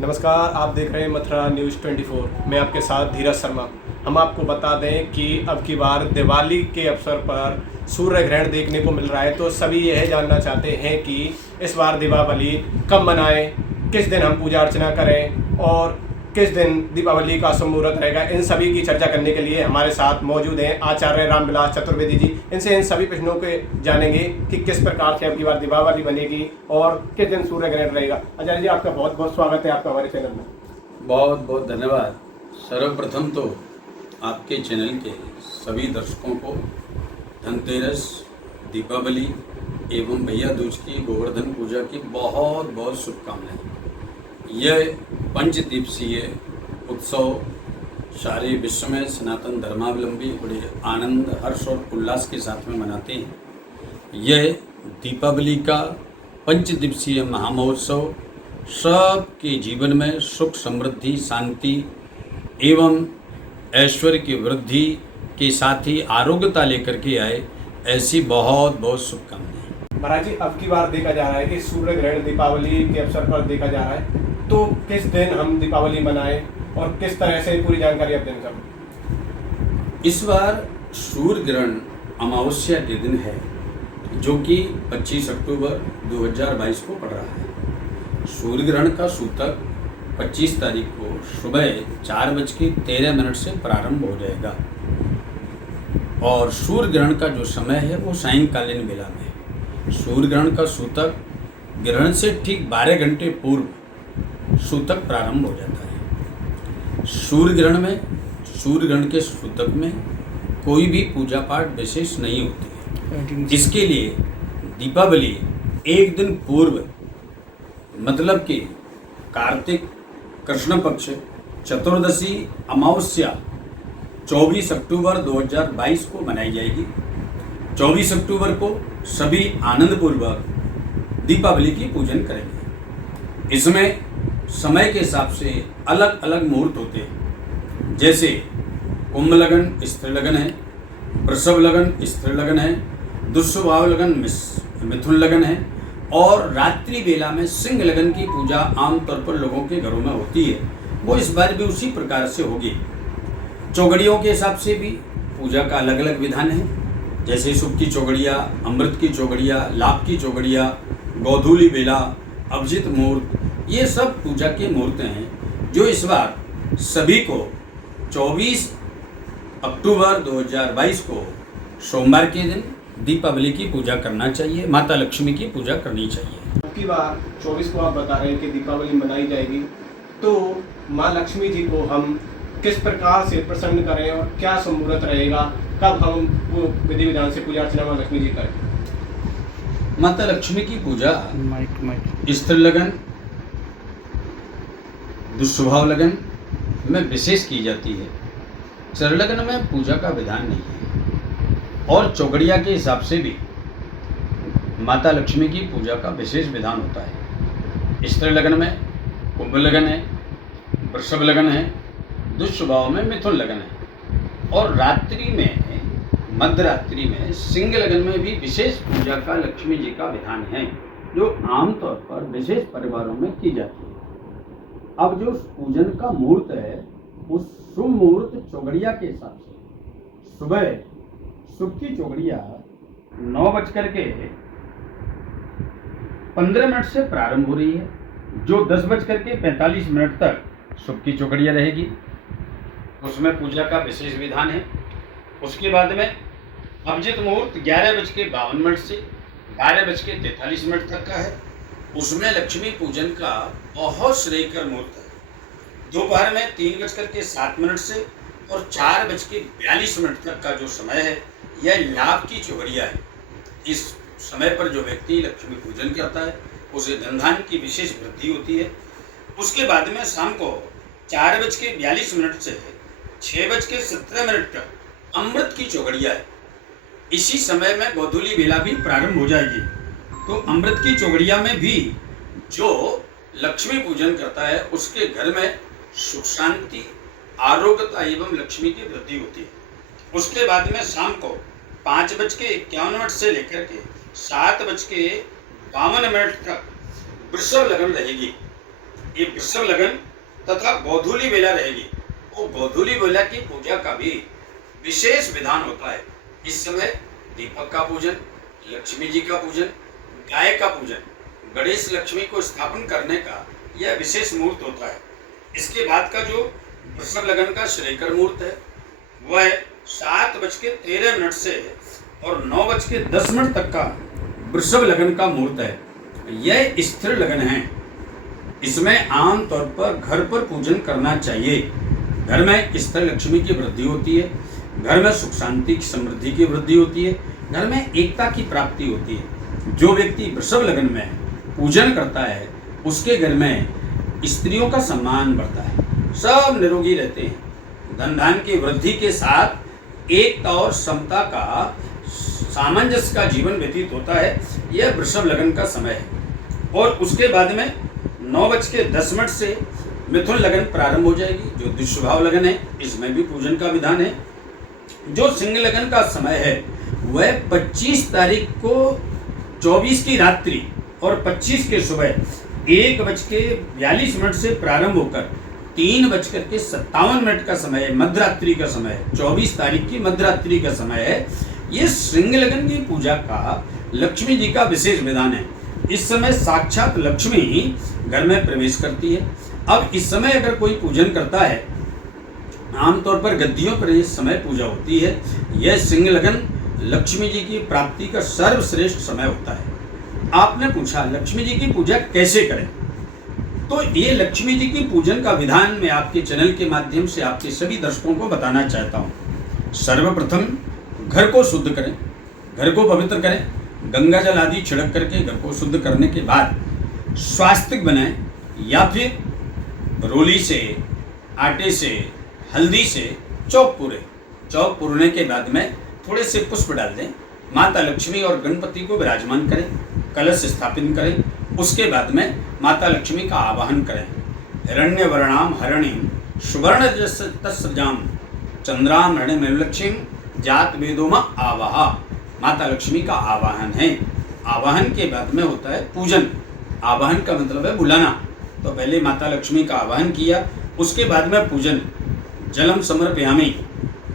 नमस्कार, आप देख रहे हैं मथुरा न्यूज़ 24। मैं आपके साथ धीरज शर्मा। हम आपको बता दें कि अब की बार दिवाली के अवसर पर सूर्य ग्रहण देखने को मिल रहा है, तो सभी यह जानना चाहते हैं कि इस बार दीपावली कब मनाएं, किस दिन हम पूजा अर्चना करें और किस दिन दीपावली का शुभ मुहूर्त रहेगा। इन सभी की चर्चा करने के लिए हमारे साथ मौजूद हैं आचार्य रामविलास चतुर्वेदी जी। इनसे इन सभी प्रश्नों के जानेंगे कि किस प्रकार से अब की बार दीपावली बनेगी और किस दिन सूर्य ग्रहण रहेगा। आचार्य जी, आपका बहुत बहुत स्वागत है आपका हमारे चैनल में। बहुत बहुत धन्यवाद। सर्वप्रथम तो आपके चैनल के सभी दर्शकों को धनतेरस, दीपावली एवं भैया दूज की गोवर्धन पूजा की बहुत बहुत शुभकामनाएं। यह पंचदिवसीय उत्सव सारे विश्व में सनातन धर्मावलंबी बड़े आनंद, हर्ष और उल्लास के साथ में मनाते हैं। यह दीपावली का पंचदिवसीय महामहोत्सव सबके जीवन में सुख, समृद्धि, शांति एवं ऐश्वर्य की वृद्धि के साथ ही आरोग्यता लेकर के आए, ऐसी बहुत बहुत शुभकामनाएं। महाराज जी, अब की बार देखा जा रहा है कि सूर्य ग्रहण दीपावली के अवसर पर देखा जा रहा है, तो किस दिन हम दीपावली मनाएं और किस तरह से पूरी जानकारी आप देना चाहते। इस बार सूर्य ग्रहण अमावस्या के दिन है, जो कि 25 अक्टूबर 2022 को पड़ रहा है। सूर्य ग्रहण का सूतक 25 तारीख को सुबह 4:13 से प्रारंभ हो जाएगा और सूर्य ग्रहण का जो समय है वो सायंकालीन बेला में है। सूर्य ग्रहण का सूतक ग्रहण से ठीक 12 घंटे पूर्व सूतक प्रारंभ हो जाता है। सूर्य ग्रहण के सूतक में कोई भी पूजा पाठ विशेष नहीं होती है। इसके लिए दीपावली एक दिन पूर्व, मतलब कि कार्तिक कृष्ण पक्ष चतुर्दशी अमावस्या 24 अक्टूबर 2022 को मनाई जाएगी। 24 अक्टूबर को सभी आनंदपूर्वक दीपावली की पूजन करेंगे। इसमें समय के हिसाब से अलग अलग मुहूर्त होते हैं, जैसे कुंभ लगन स्त्री लगन है, वृषभ लगन स्त्री लगन है, दुष्भाव लगन मिथुन लगन है और रात्रि बेला में सिंह लगन की पूजा आमतौर पर लोगों के घरों में होती है। वो इस बार भी उसी प्रकार से होगी। चौगड़ियों के हिसाब से भी पूजा का अलग अलग विधान है, जैसे शुभ की चौगड़िया, अमृत की चौगड़िया, लाभ की चौगड़िया, गोधूली बेला, अभिजित मुहूर्त, ये सब पूजा के मुहूर्त हैं जो इस बार सभी को 24 अक्टूबर 2022 को सोमवार के दिन दीपावली की पूजा करना चाहिए, माता लक्ष्मी की पूजा करनी चाहिए। अब की बार 24 को आप बता रहे हैं कि दीपावली मनाई जाएगी, तो माँ लक्ष्मी जी को हम किस प्रकार से प्रसन्न करें और क्या शुभ मुहूर्त रहेगा, कब हम वो विधि विधान से पूजा अर्चना माँ लक्ष्मी जी करें। माता लक्ष्मी की पूजा स्त्री लगन, दुष्स्वभाव लगन में विशेष की जाती है। चर लगन में पूजा का विधान नहीं है और चौगड़िया के हिसाब से भी माता लक्ष्मी की पूजा का विशेष विधान होता है। स्त्री लगन में कुंभ लगन है, वृषभ लगन है, दुष्स्वभाव में मिथुन लगन है और रात्रि में, मध्य रात्रि में सिंह लगन में भी विशेष पूजा का लक्ष्मी जी का विधान है, जो आमतौर पर विशेष परिवारों में की जाती है। अब जो पूजन का मुहूर्त है, उस शुभ मुहूर्त चौगड़िया के हिसाब से सुबह शुभ की चौगड़िया 9:15 से प्रारंभ हो रही है, जो 10:45 तक शुभ की चौगड़िया रहेगी। उसमें पूजा का विशेष विधान है। उसके बाद में अभिजित मुहूर्त 11:52 से 12:43 तक का है। उसमें लक्ष्मी पूजन का बहुत श्रेयकर मुहूर्त है। दोपहर में 3:07 से और 4:42 तक का जो समय है, यह लाभ की चौगड़िया है। इस समय पर जो व्यक्ति लक्ष्मी पूजन करता है, उसे धन धान्य की विशेष वृद्धि होती है। उसके बाद में शाम को 4:42 से 6:17 तक अमृत की चौगड़िया है। इसी समय में गोधूली बेला भी प्रारंभ हो जाएगी। तो अमृत की चौगड़िया में भी जो लक्ष्मी पूजन करता है, उसके घर में सुख, शांति, आरोग्यता एवं लक्ष्मी की वृद्धि होती है। उसके बाद में शाम को 5:51 से लेकर के 7:52 तक वृषभ लगन रहेगी। ये वृषभ लगन तथा गोधूली बेला रहेगी। वो गोधूली बेला की पूजा का भी विशेष विधान होता है। इस समय दीपक का पूजन, लक्ष्मी जी का पूजन, गाय का पूजन, गणेश लक्ष्मी को स्थापन करने का यह विशेष मुहूर्त होता है। इसके बाद का जो वृषभ लगन का श्रेयकर मुहूर्त है वह 7:13 से और 9:10 तक का वृषभ लगन का मुहूर्त है। यह स्थिर लगन है। इसमें आमतौर पर घर पर पूजन करना चाहिए। घर में स्थिर लक्ष्मी की वृद्धि होती है, घर में सुख शांति की समृद्धि की वृद्धि होती है, घर में एकता की प्राप्ति होती है। जो व्यक्ति वृषभ लगन में पूजन करता है उसके घर में स्त्रियों का सम्मान बढ़ता है, सब निरोगी रहते हैं। धन धान की वृद्धि के साथ एकता और समता का सामंजस्य का जीवन व्यतीत होता है। यह वृषभ लगन का समय है। और उसके बाद में 9:10 से मिथुन लगन प्रारंभ हो जाएगी, जो दुष्भाव लगन है। इसमें भी पूजन का विधान है। जो सिंह लगन का समय है वह 25 तारीख को 24 की रात्रि और 25 के सुबह 1:42 से प्रारंभ होकर 3:57 का समय है, मध्यरात्रि का समय है। 24 तारीख की मध्यरात्रि का समय है। ये सिंह लगन की पूजा का लक्ष्मी जी का विशेष विधान है। इस समय साक्षात लक्ष्मी घर में प्रवेश करती है। अब इस समय अगर कोई पूजन करता है, आमतौर पर गद्दियों पर इस समय पूजा होती है। यह सिंह लगन लक्ष्मी जी की प्राप्ति का सर्वश्रेष्ठ समय होता है। आपने पूछा लक्ष्मी जी की पूजा कैसे करें, तो ये लक्ष्मी जी की पूजन का विधान मैं आपके चैनल के माध्यम से आपके सभी दर्शकों को बताना चाहता हूँ। सर्वप्रथम घर को शुद्ध करें, घर को पवित्र करें, गंगा जल आदि छिड़क करके घर को शुद्ध करने के बाद स्वास्तिक बनाएं या फिर रोली से, आटे से, हल्दी से चौक पूरे। चौक पूरने के बाद में थोड़े से पुष्प डाल दें, माता लक्ष्मी और गणपति को विराजमान करें, कलश स्थापित करें। उसके बाद में माता लक्ष्मी का आवाहन करें। हिरण्य वर्णाम हरणिम सुवर्ण तस्जाम चंद्राम हरणिम लक्ष्मी जात वेदोमा आवाहा। माता लक्ष्मी का आवाहन है। आवाहन के बाद में होता है पूजन। आवाहन का मतलब है बुलाना। तो पहले माता लक्ष्मी का आवाहन किया, उसके बाद में पूजन। जलम समर्पयामि,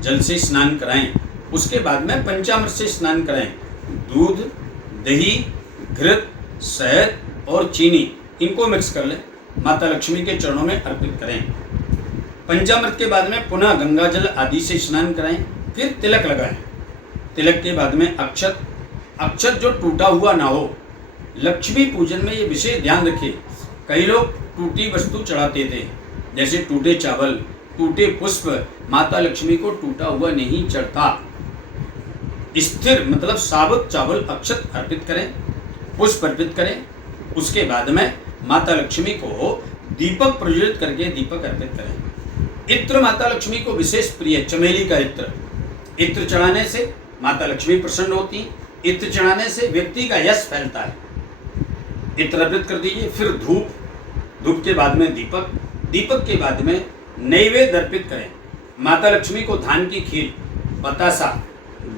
जल से स्नान कराएं। उसके बाद में पंचामृत से स्नान कराएं। दूध, दही, घृत, शहद और चीनी इनको मिक्स कर लें, माता लक्ष्मी के चरणों में अर्पित करें। पंचामृत के बाद में पुनः गंगा जल आदि से स्नान कराएं, फिर तिलक लगाएं। तिलक के बाद में अक्षत जो टूटा हुआ ना हो। लक्ष्मी पूजन में ये विशेष ध्यान रखिए। कई लोग टूटी वस्तु चढ़ाते थे, जैसे टूटे चावल, टूटे पुष्प। माता लक्ष्मी को टूटा हुआ नहीं चढ़ता। स्थिर मतलब साबुत चावल अक्षत अर्पित करें, पुष्प अर्पित करें। उसके बाद में माता लक्ष्मी को दीपक प्रज्वलित करके दीपक अर्पित करें। इत्र माता लक्ष्मी को विशेष प्रिय, चमेली का इत्र। इत्र चढ़ाने से माता लक्ष्मी प्रसन्न होती है। इत्र चढ़ाने से व्यक्ति का यश फैलता है। इत्र अर्पित कर दीजिए। फिर धूप, धूप के बाद में दीपक, दीपक के बाद में नैवेद्य अर्पित करें। माता लक्ष्मी को धान की खीर, बतासा,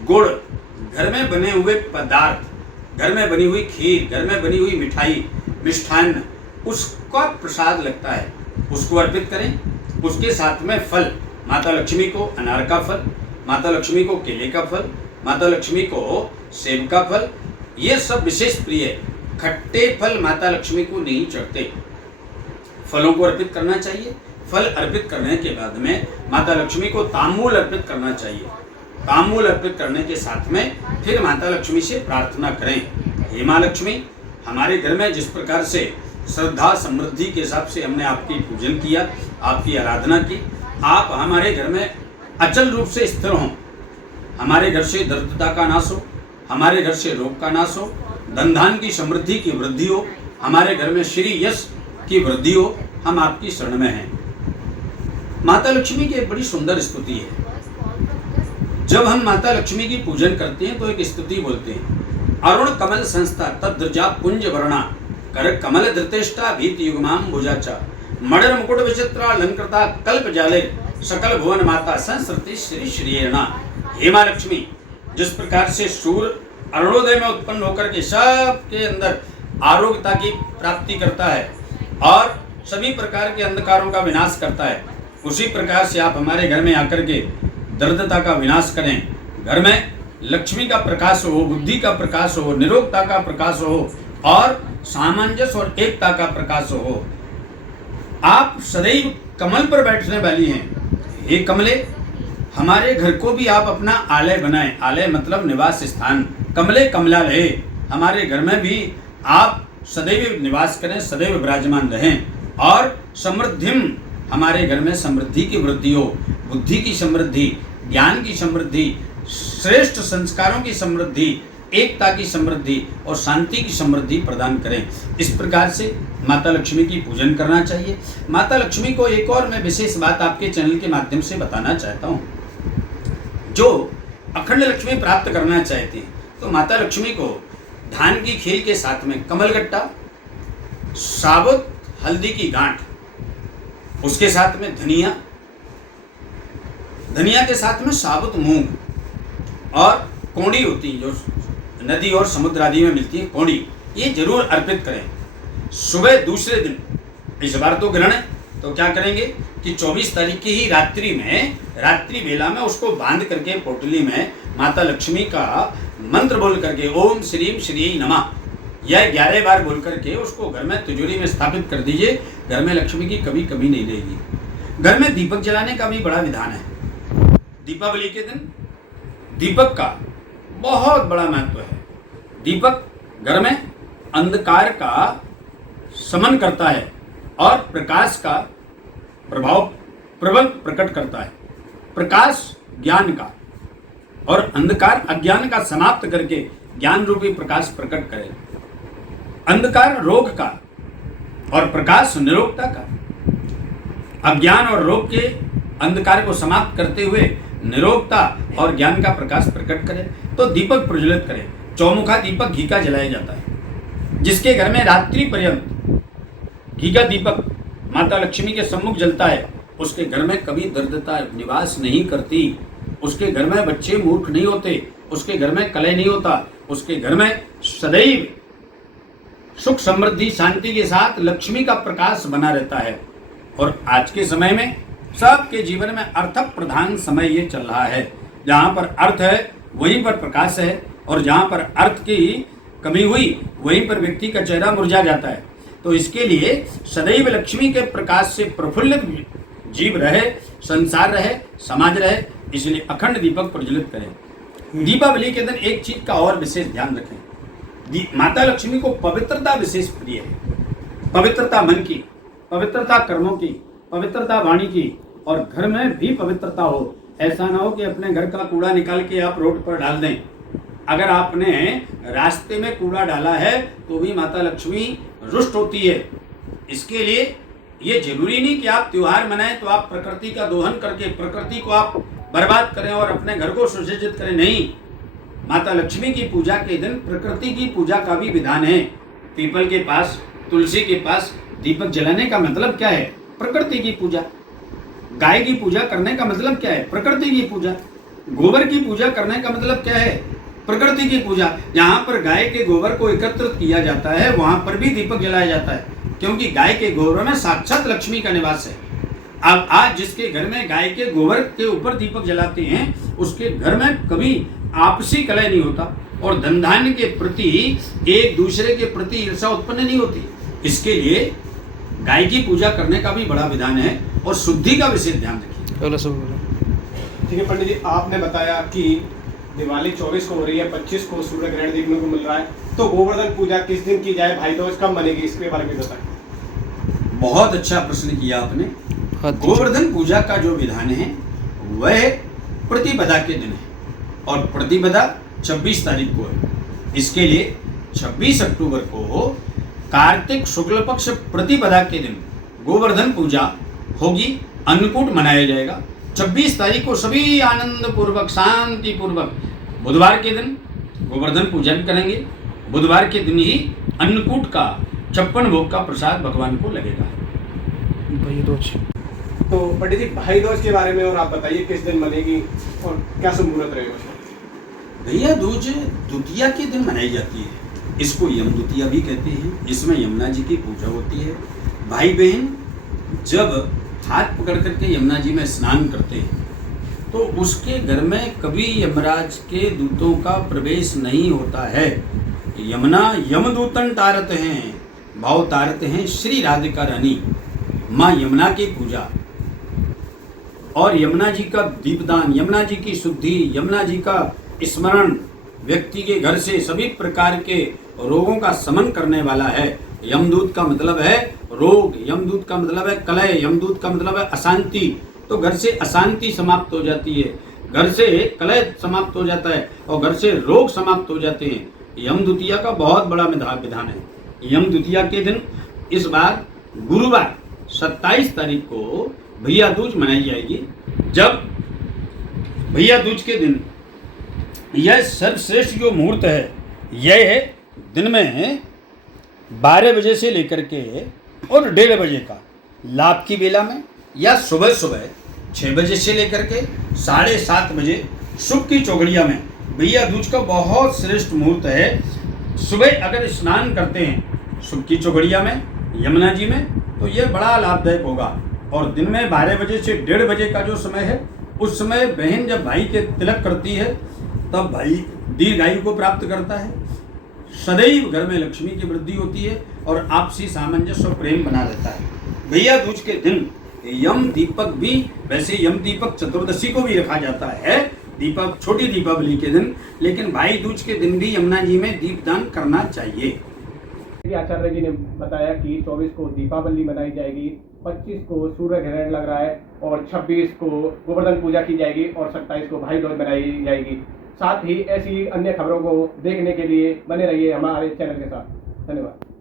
गुड़, घर में बने हुए पदार्थ, घर में बनी हुई खीर, घर में बनी हुई मिठाई, मिष्ठान्न, उसका प्रसाद लगता है, उसको अर्पित करें। उसके साथ में फल, माता लक्ष्मी को अनार का फल, माता लक्ष्मी को केले का फल, माता लक्ष्मी को सेब का फल, ये सब विशेष प्रिय है। खट्टे फल माता लक्ष्मी को नहीं चढ़ते। फलों को अर्पित करना चाहिए। फल अर्पित करने के बाद में माता लक्ष्मी को तांबूल अर्पित करना चाहिए। तांबूल अर्पित करने के साथ में फिर माता लक्ष्मी से प्रार्थना करें, हे माँ लक्ष्मी, हमारे घर में जिस प्रकार से श्रद्धा समृद्धि के हिसाब से हमने आपकी पूजन किया, आपकी आराधना की, आप हमारे घर में अचल रूप से स्थिर हों। हमारे घर से दरिद्रता का नाश हो, हमारे घर से रोग का नाश हो, धन धान की समृद्धि की वृद्धि हो, हमारे घर में श्री यश की वृद्धि हो। हम आपकी शरण में हैं। माता लक्ष्मी की एक बड़ी सुंदर स्तुति है। जब हम माता लक्ष्मी की पूजन करते हैं तो एक स्तुति बोलते हैं, अरुण कमल संस्था तद्रजा पुंज वर्णा कर कमल धृतेष्टा भीति युगमाम भुजाचा मडर मुकुट विचित्रा अलंकृता कल्प जाले सकल भुवन माता संस्कृति श्री श्रीरणा। हे माँ लक्ष्मी, जिस प्रकार से सूर्य अरुणोदय में उत्पन्न होकर के सबके अंदर आरोग्यता की प्राप्ति करता है और सभी प्रकार के अंधकारों का विनाश करता है, उसी प्रकार से आप हमारे घर में आकर के दरिद्रता का विनाश करें, घर में लक्ष्मी का प्रकाश हो, बुद्धि का प्रकाश हो, निरोगता का प्रकाश हो और सामंजस्य और एकता का प्रकाश हो। आप सदैव कमल पर बैठने वाली हैं। हे कमले, हमारे घर को भी आप अपना आलय बनाएं। आलय मतलब निवास स्थान। कमले कमलालय, हमारे घर में भी आप सदैव निवास करें, सदैव विराजमान रहें। और समृद्धिम, हमारे घर में समृद्धि की वृद्धि हो, बुद्धि की समृद्धि, ज्ञान की समृद्धि, श्रेष्ठ संस्कारों की समृद्धि, एकता की समृद्धि और शांति की समृद्धि प्रदान करें। इस प्रकार से माता लक्ष्मी की पूजन करना चाहिए। माता लक्ष्मी को एक और मैं विशेष बात आपके चैनल के माध्यम से बताना चाहता हूँ। जो अखंड लक्ष्मी प्राप्त करना चाहते हैं तो माता लक्ष्मी को धान की खील के साथ में कमलगट्टा, साबुत हल्दी की गांठ, उसके साथ में धनिया, धनिया के साथ में साबुत मूंग और कौड़ी होती है जो नदी और समुद्र आदि में मिलती है, कौड़ी, ये जरूर अर्पित करें। सुबह दूसरे दिन, इस बार तो ग्रहण है तो क्या करेंगे कि 24 तारीख की ही रात्रि बेला में उसको बांध करके पोटली में माता लक्ष्मी का मंत्र बोल करके ओम श्रीम श्री नमः, यह 11 बार बोल करके उसको घर में तिजोरी में स्थापित कर दीजिए। घर में लक्ष्मी की कभी कमी नहीं रहेगी। घर में दीपक जलाने का भी बड़ा विधान है। दीपावली के दिन दीपक का बहुत बड़ा महत्व है। दीपक घर में अंधकार का शमन करता है और प्रकाश का प्रभाव प्रबल प्रकट करता है। प्रकाश ज्ञान का और अंधकार अज्ञान का समाप्त करके ज्ञान रूपी प्रकाश प्रकट करे। अंधकार रोग का और प्रकाश निरोगता का। अज्ञान और रोग के अंधकार को समाप्त करते हुए निरोगता और ज्ञान का प्रकाश प्रकट करे तो दीपक प्रज्वलित करे। चौमुखा दीपक घी का जलाया जाता है। जिसके घर में रात्रि पर्यंत घी का दीपक माता लक्ष्मी के सम्मुख जलता है उसके घर में कभी दरिद्रता निवास नहीं करती। उसके घर में बच्चे मूर्ख नहीं होते, उसके घर में कलह नहीं होता, उसके घर में सदैव सुख समृद्धि शांति के साथ लक्ष्मी का प्रकाश बना रहता है। और आज के समय में सबके जीवन में अर्थ प्रधान समय ये चल रहा है। जहाँ पर अर्थ है वहीं पर प्रकाश है और जहाँ पर अर्थ की कमी हुई वहीं पर व्यक्ति का चेहरा मुरझा जाता है। तो इसके लिए सदैव लक्ष्मी के प्रकाश से प्रफुल्लित जीव रहे, संसार रहे, समाज रहे, इसलिए अखंड दीपक प्रज्वलित करें। दीपावली के दिन एक चीज का और विशेष ध्यान रखें। माता लक्ष्मी को पवित्रता विशेष प्रिय है। पवित्रता मन की, पवित्रता कर्मों की, पवित्रता वाणी की और घर में भी पवित्रता हो। ऐसा ना हो कि अपने घर का कूड़ा निकाल के आप रोड पर डाल दें। अगर आपने रास्ते में कूड़ा डाला है तो भी माता लक्ष्मी रुष्ट होती है। इसके लिए ये जरूरी नहीं कि आप त्योहार मनाएं तो आप प्रकृति का दोहन करके प्रकृति को आप बर्बाद करें और अपने घर को सुसज्जित करें। नहीं, माता लक्ष्मी की पूजा के दिन प्रकृति की पूजा का भी विधान है। पीपल के पास, तुलसी के पास दीपक जलाने का मतलब क्या है? प्रकृति की पूजा। गाय की पूजा करने का मतलब क्या है? प्रकृति की पूजा। गोबर की पूजा करने का मतलब क्या है? प्रकृति की पूजा। जहाँ पर गाय के गोबर को एकत्रित किया जाता है वहां पर भी दीपक जलाया जाता है, क्योंकि गाय के गोबर में साक्षात लक्ष्मी का निवास है। अब आज जिसके घर में गाय के गोबर के ऊपर दीपक जलाते हैं उसके घर में कभी आपसी कलह नहीं होता और धन धान्य के प्रति एक दूसरे के प्रति ईर्ष्या उत्पन्न नहीं होती। इसके लिए गाय की पूजा करने का भी बड़ा विधान है और शुद्धि का विशेष ध्यान रखिए। ठीक है पंडित जी, आपने बताया कि दिवाली 24 को हो रही है, 25 को सूर्य ग्रहण देखने को मिल रहा है, तो गोवर्धन पूजा किस दिन की जाए, भाई दूज कब मनेगी, इसके बारे में बताएं। बहुत अच्छा प्रश्न किया आपने। गोवर्धन पूजा का जो विधान है वह प्रतिपदा के दिन है और प्रतिपदा 26 तारीख को है। इसके लिए 26 अक्टूबर को कार्तिक शुक्ल पक्ष प्रतिपदा के दिन गोवर्धन पूजा होगी, अन्नकूट मनाया जाएगा। 26 तारीख को सभी आनंद पूर्वक शांति पूर्वक बुधवार के दिन गोवर्धन पूजन करेंगे। बुधवार के दिन ही अन्नकूट का 56 भोग का प्रसाद भगवान को लगेगा। भाई दूज, तो पंडित जी भाई दूज के बारे में और आप बताइए किस दिन मनेगी और क्या शुभ मुहूर्त रहेगा। भैया दूज द्वितीया के दिन मनाई जाती है। इसको यम द्वितीया भी कहते हैं। इसमें यमुना जी की पूजा होती है, भाई बहन जब हाथ पकड़ करके यमुना जी में स्नान करते हैं तो उसके घर में कभी यमराज के दूतों का प्रवेश नहीं होता है। यमुना यमदूतन तारत हैं, भाव तारत हैं श्री राधिका रानी। माँ यमुना की पूजा और यमुना जी का दीपदान, यमुना जी की शुद्धि, यमुना जी का स्मरण व्यक्ति के घर से सभी प्रकार के रोगों का शमन करने वाला है। यमदूत का मतलब है रोग, यमदूत का मतलब है कलह, यमदूत का मतलब है अशांति। तो घर से अशांति समाप्त हो जाती है, घर से कलह समाप्त हो जाता है और घर से रोग समाप्त हो जाते हैं। यम द्वितीया का बहुत बड़ा विधान है। यम द्वितीया के दिन इस बार गुरुवार 27 तारीख को भैया दूज मनाई जाएगी। जब भैया दूज के दिन यह सर्वश्रेष्ठ जो मुहूर्त है, यह दिन में 12 बजे से लेकर के और 1:30 बजे का लाभ की बेला में, या सुबह सुबह 6 बजे से लेकर के 7:30 बजे शुभ की चौघड़िया में भैया दूज का बहुत श्रेष्ठ मुहूर्त है। सुबह अगर स्नान करते हैं शुभ की चौघड़िया में यमुना जी में तो यह बड़ा लाभदायक होगा। और दिन में 12 बजे से 1:30 बजे का जो समय है, उस समय बहन जब भाई के तिलक करती है तब भाई दीर्घायु को प्राप्त करता है, सदैव घर में लक्ष्मी की वृद्धि होती है और आपसी सामंजस्य और प्रेम बना रहता है। भैया दूज के दिन यम दीपक भी, वैसे यम दीपक चतुर्दशी को भी रखा जाता है, दीपक छोटी दीपावली के दिन, लेकिन भाई दूज के दिन भी यमुना जी में दीपदान करना चाहिए। आचार्य जी ने बताया कि 24 को दीपावली मनाई जाएगी, 25 को सूर्य ग्रहण लग रहा है और 26 को गोवर्धन पूजा की जाएगी और 27 को भाई दूज मनाई जाएगी। साथ ही ऐसी अन्य खबरों को देखने के लिए बने रहिए हमारे चैनल के साथ। धन्यवाद।